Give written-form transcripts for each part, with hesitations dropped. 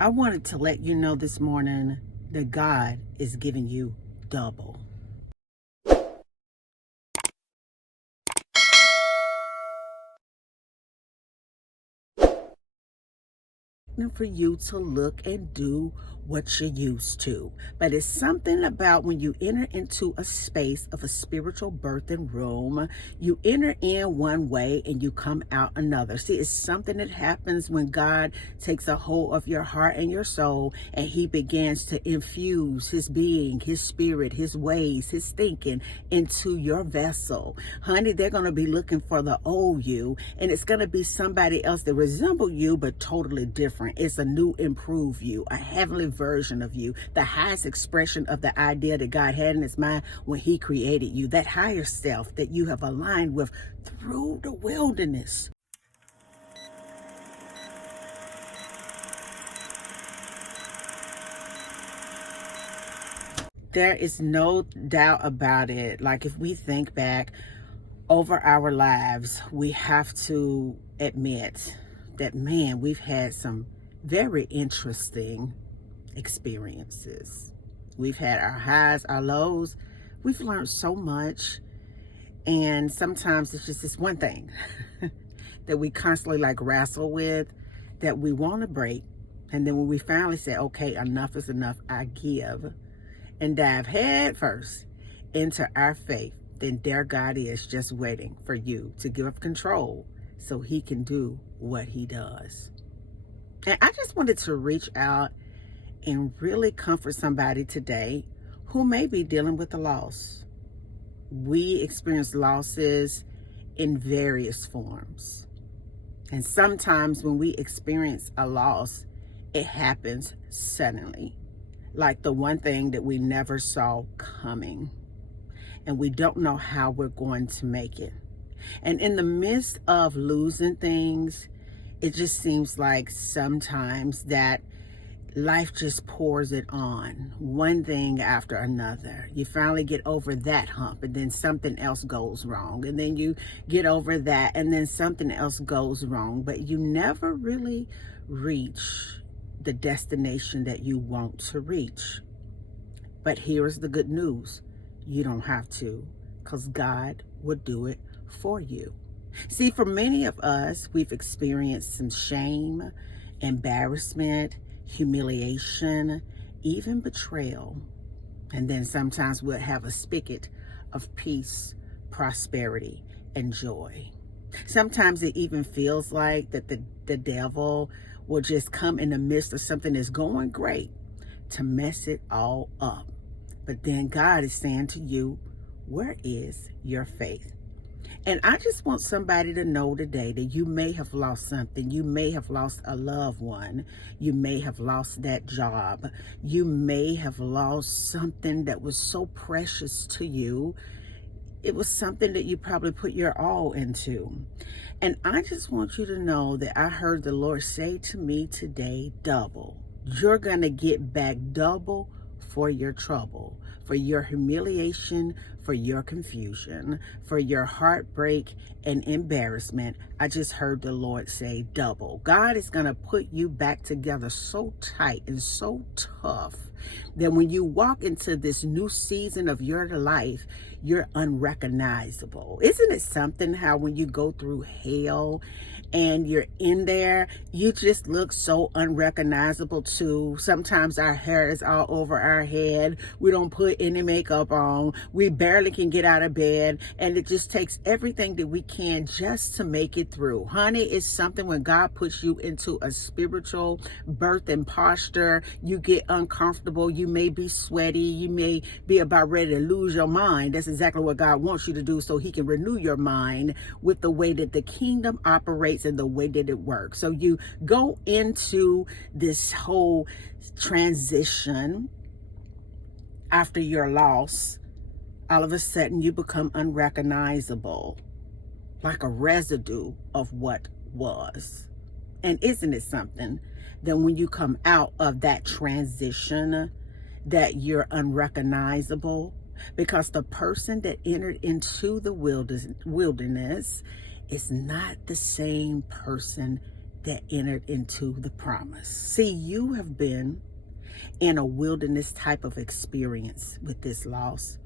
I wanted to let you know this morning that God is giving you double. For you to look and do what you're used to. But it's something about when you enter into a space of a spiritual birthing room, you enter in one way and you come out another. See, it's something that happens when God takes a hold of your heart and your soul and he begins to infuse his being, his spirit, his ways, his thinking into your vessel. Honey, they're going to be looking for the old you, and it's going to be somebody else that resemble you but totally different. It's a new, improved you, a heavenly version of you, the highest expression of the idea that God had in his mind when he created you, that higher self that you have aligned with through the wilderness. There is no doubt about it. Like, if we think back over our lives, we have to admit that, man, we've had some very interesting experiences. We've had our highs, our lows. We've learned so much. And sometimes it's just this one thing that we constantly like wrestle with, that we want to break. And then when we finally say, okay, enough is enough, I give, and dive head first into our faith, then there God is just waiting for you to give up control so he can do what he does. And I just wanted to reach out and really comfort somebody today who may be dealing with a loss. We experience losses in various forms. And sometimes when we experience a loss, it happens suddenly, like the one thing that we never saw coming. And we don't know how we're going to make it. And in the midst of losing things, it just seems like sometimes that life just pours it on, one thing after another. You finally get over that hump, and then something else goes wrong. And then you get over that, and then something else goes wrong. But you never really reach the destination that you want to reach. But here's the good news. You don't have to, because God will do it for you. See, for many of us, we've experienced some shame, embarrassment, humiliation, even betrayal. And then sometimes we'll have a spigot of peace, prosperity, and joy. Sometimes it even feels like that the devil will just come in the midst of something that's going great to mess it all up. But then God is saying to you, where is your faith? And I just want somebody to know today that you may have lost something. You may have lost a loved one. You may have lost that job. You may have lost something that was so precious to you. It was something that you probably put your all into. And I just want you to know that I heard the Lord say to me today, double. You're going to get back double for your trouble, for your humiliation, for your confusion, for your heartbreak and embarrassment. I just heard the Lord say double. God is going to put you back together so tight and so tough that when you walk into this new season of your life, you're unrecognizable. Isn't it something how when you go through hell and you're in there, you just look so unrecognizable too. Sometimes our hair is all over our head. We don't put any makeup on. We barely can get out of bed. And it just takes everything that we can just to make it through. Honey, it's something when God puts you into a spiritual birth and posture, you get uncomfortable. You may be sweaty. You may be about ready to lose your mind. That's exactly what God wants you to do so he can renew your mind with the way that the kingdom operates and the way that it works. So you go into this whole transition after your loss. All of a sudden you become unrecognizable, like a residue of what was. And isn't it something that when you come out of that transition that you're unrecognizable? Because the person that entered into the wilderness is not the same person that entered into the promise. See, you have been in a wilderness type of experience with this loss,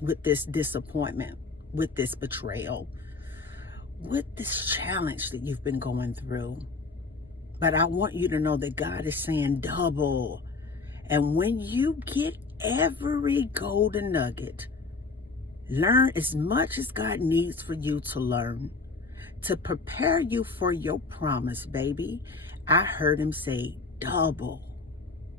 with this disappointment, with this betrayal, with this challenge that you've been going through. But I want you to know that God is saying double. And when you get every golden nugget, learn as much as God needs for you to learn to prepare you for your promise, baby. I heard him say double,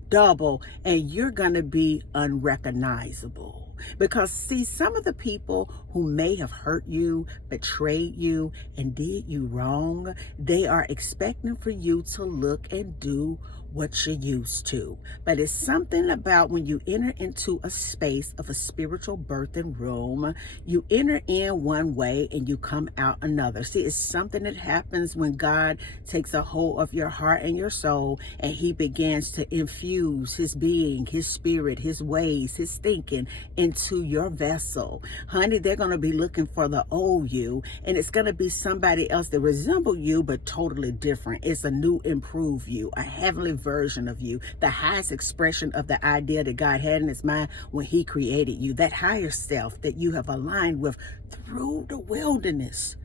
double, and you're going to be unrecognizable. Because see, some of the people who may have hurt you, betrayed you, and did you wrong, they are expecting for you to look and do what you're used to. But it's something about when you enter into a space of a spiritual birthing room, you enter in one way and you come out another. See, it's something that happens when God takes a hold of your heart and your soul, and he begins to infuse his being, his spirit, his ways, his thinking into your vessel. Honey, they're going to be looking for the old you, and it's going to be somebody else that resemble you but totally different. It's a new, improved you, a heavenly version of you, the highest expression of the idea that God had in his mind when he created you, that higher self that you have aligned with through the wilderness.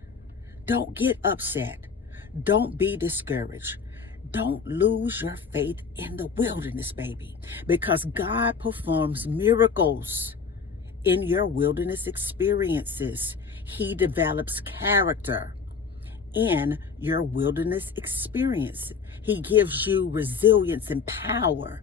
Don't get upset. Don't be discouraged. Don't lose your faith in the wilderness, baby, because God performs miracles in your wilderness experiences. He develops character in your wilderness experience. He gives you resilience and power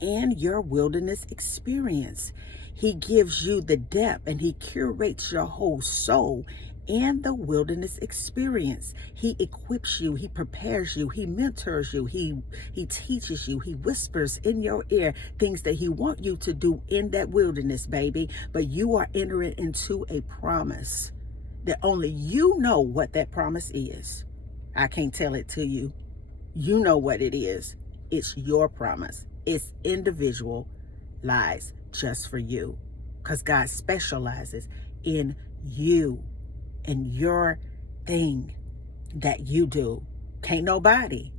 in your wilderness experience. He gives you the depth, and he curates your whole soul in the wilderness experience. He equips you, he prepares you, he mentors you, he teaches you, he whispers in your ear things that he wants you to do in that wilderness, baby. But you are entering into a promise that only you know what that promise is. I can't tell it to you. You know what it is. It's your promise. It's individual lies just for you, because God specializes in you and your thing that you do. Can't nobody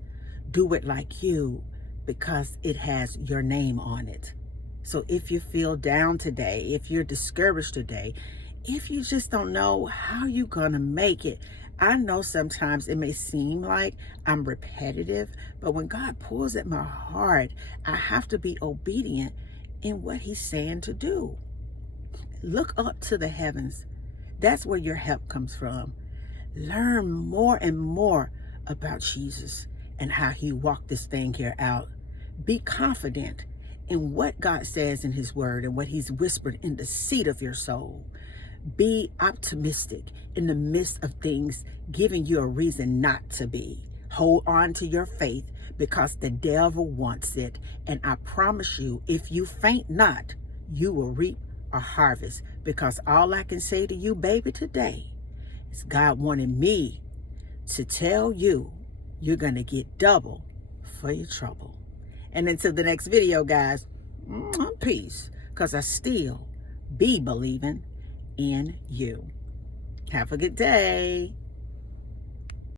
do it like you, because it has your name on it. So if you feel down today, if you're discouraged today, if you just don't know how you're gonna make it, I know sometimes it may seem like I'm repetitive, but when God pulls at my heart, I have to be obedient in what he's saying to do. Look up to the heavens. That's where your help comes from. Learn more and more about Jesus and how he walked this thing here out. Be confident in what God says in his word and what he's whispered in the seat of your soul. Be optimistic in the midst of things giving you a reason not to be. Hold on to your faith, because the devil wants it. And I promise you, if you faint not, you will reap a harvest. Because all I can say to you, baby, today is God wanted me to tell you you're going to get double for your trouble. And until the next video, guys, peace, because I still be believing in you. Have a good day.